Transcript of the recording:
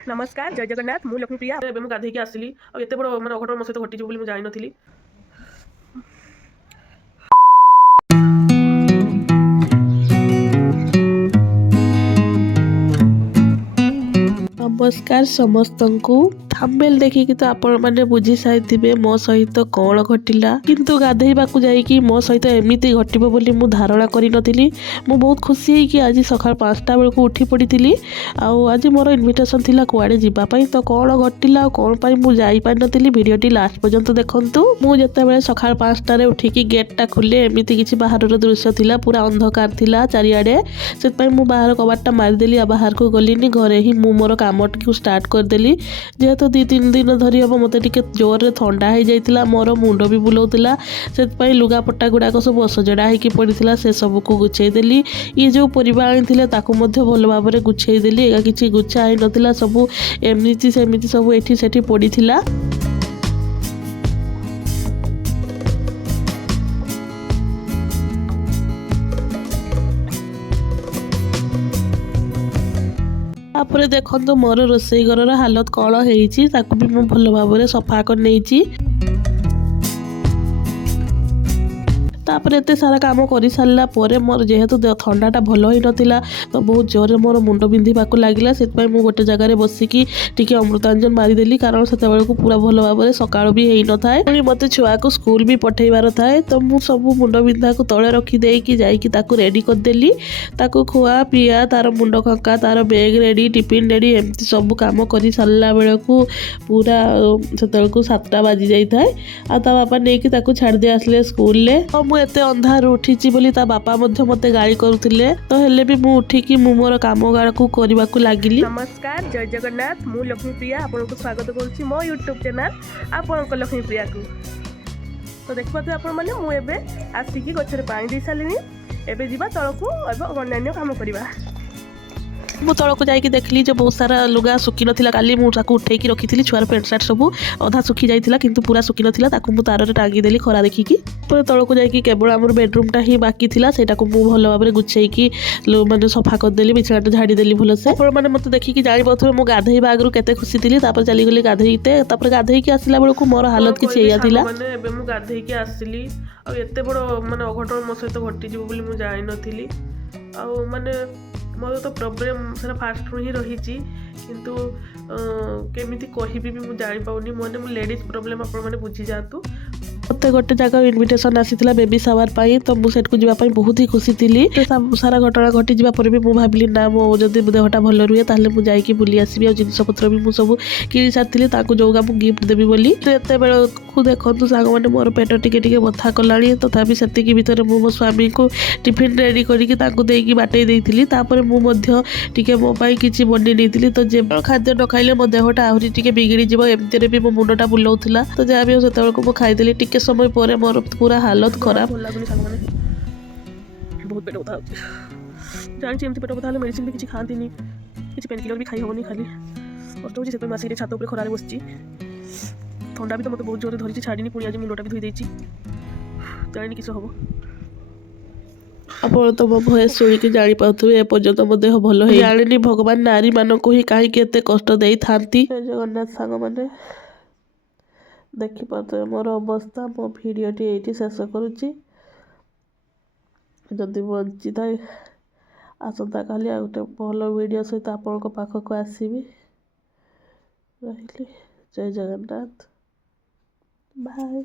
नमस्कार जय जगन्नाथ मु लक्ष्मीप्रिया एवं गाधे आसली और एत बड़ मैं अघटन मो सहित घटी मुझे जान नी। नमस्कार समस्त को थंबनेल देखिकी तो आपण मैंने बुझी सारी मो सहित कौन घटिला किंतु गाधेबा जाइकी मो सहित एमती घटब बोली मु धारणा करी नथिली। मु बहुत खुशी है कि आज सकाल 5टा बेल को उठी पड़ी आज मोर इनविटेशन थिला कुआडे जीवा पई तो कौन घटिला कौन पाई मु जाई पाई नथिली। वीडियोटी लास्ट पर्यंत देखंतु। मु जते सकाल 5टा रे उठिकी गेटटा खुले एमती किछि बाहरर दृश्य थिला पूरा अंधकार थिला चारिआडे से मु बाहर कबाटटा मारिदेली आ बाहर को गलिनी घरे ही मु मोर काम स्टार्ट करदेली जेहेतु 2-3 दिन धरी हम मत जोर रे थंडा हो जाता मोर मुंड भी बुलाऊला से लुगापटा गुड़ाक सब असजड़ा होगी पड़ा से सब को गुछेदेली। ये जो परिवा आनी भल भाव में गुछेदेली एका किसी गुछा ही नाला सब एमती सेमती सब एठी सेठी पड़ा। तापर देखो मोर रोसई घर हालत कौन होती भी मैं भल भाव में सफा कर नहीं। तापर एत सारा काम कर सारा मोर जेहेतु थंडाटा भल ही नाला तो बहुत जोर मोर मुंड बिंधवाक लगे से गोटे जगार बसिकी टी अमृतांजन मारिदेली कारण से पूरा भल भाव में सका भी हो न था पुणी मत छुआ को स्कूल भी पठेबार थाए तो मुझ सब मुंड बिंधा को तले रखीदेकी जाकि रेडी करदेली खुआ पिया तार मुंड खंका तार बैग रेडी टिफिन रेडी एमती सब कम कर सारा बेल को पूरा से 7टा बाजी जाए आ बापा नहीं छाड़ी आसले स्कूल एत अंधार उठी बोली ता बापा मत गाड़ी करुले तो हेले भी मु उठिकी मु मोर काम गाड़ को करने को लगिली। नमस्कार जय जगन्नाथ मु लक्ष्मीप्रिया आपन को स्वागत करुच्ची मो यूट्यूब चैनल आपन को लक्ष्मीप्रिया को। तो देखा आपण मैंने मुझे आसिकी गचर पानी दे सारे एवं जीवा तल को अन्य काम करवा। मु तल को जाकि देखली जो बहुत सारा लुगा सुखी नाला काली मुझे उठेकी रखी छुआर पेंट सार्ट सब अधा सुखी जाता किंतु पूरा सुखी नाला मुझे तार टांगीदेली खरा देखिकी तल को जाकि केवल आम बेडरूमटा ही बाकी था से भल भाव में गुछेकी मैंने सफा करदेली बिछाटा झाड़ीदेली भलसे मैंने मत देखिकी जापारे मुझे गाधेबा आगु केते खुशी थी चलीगली गाधेते गाधेकी आसला बेलू मोर हालत किसी गाधेकी आसली आते बड़ मानने अघटन मो सहित घटी बोली मुझे जानी नी मानने मोर तो प्रोब्लेम सारा फास्ट ही रही किंतु केमिति कहबी भी मुझे जापाऊनी मैंने मो लेडीज प्रोब्लेम आपने बुझी जातु। मत गोटे जगह इनविटेशन आसीला बेबी सावर पाई तो मुझे को जावाई बहुत ही खुशी थी। सारा घटना घटी जावा पर भी मुझे भाविली ना मो जदि देहटा भल रुहे ताले मुझे जाइए बुली आसबि आ जिनपतर भी मुझे सब कि सारी जोगा मुझे गिफ्ट देवी बोली तो एत बेल को देखु सांग मैंने मोर पेट टिके बथा कला तथापि से भितर मो स्वामी को टिफिन रेडी करके बाटे देती मुझे मो किसी बनी नहीं तो जब खाद्य न खाइले मो देहटा आहरी टिके बिगड़ी जीव एमती भी मो मुंडा बुलाऊला तो जहाँ भी से मुझे खाईदेली टिके समय पर मोर पूरा हालत खराब बहुत पेट बता जानी एमती पेट बता मेडिसिन भी किसी खाती किसी पेन किलर भी खाई हेनी खाली कष्ट हो से छात उपर खरारे बस थंडा भी तो मतलब बहुत जोर धरी छाड़ी पुणी आज मुंडटा भी धोई जानी किस हम आप तो मो भयस शुणिकी जापारे एपर्यंत मो देह भल हो जानी भगवान नारी मानक ही कहीं कष्ट दे था। जगन्नाथ सांग मैंने देखिपे मोर अवस्था मो भिडटी ये शेष करुच्ची जदि बंची थाए आसंता काली आ गोटे भल वीडियो सहित आपण पाखक आसबि रही। जय जगन्नाथ बाय।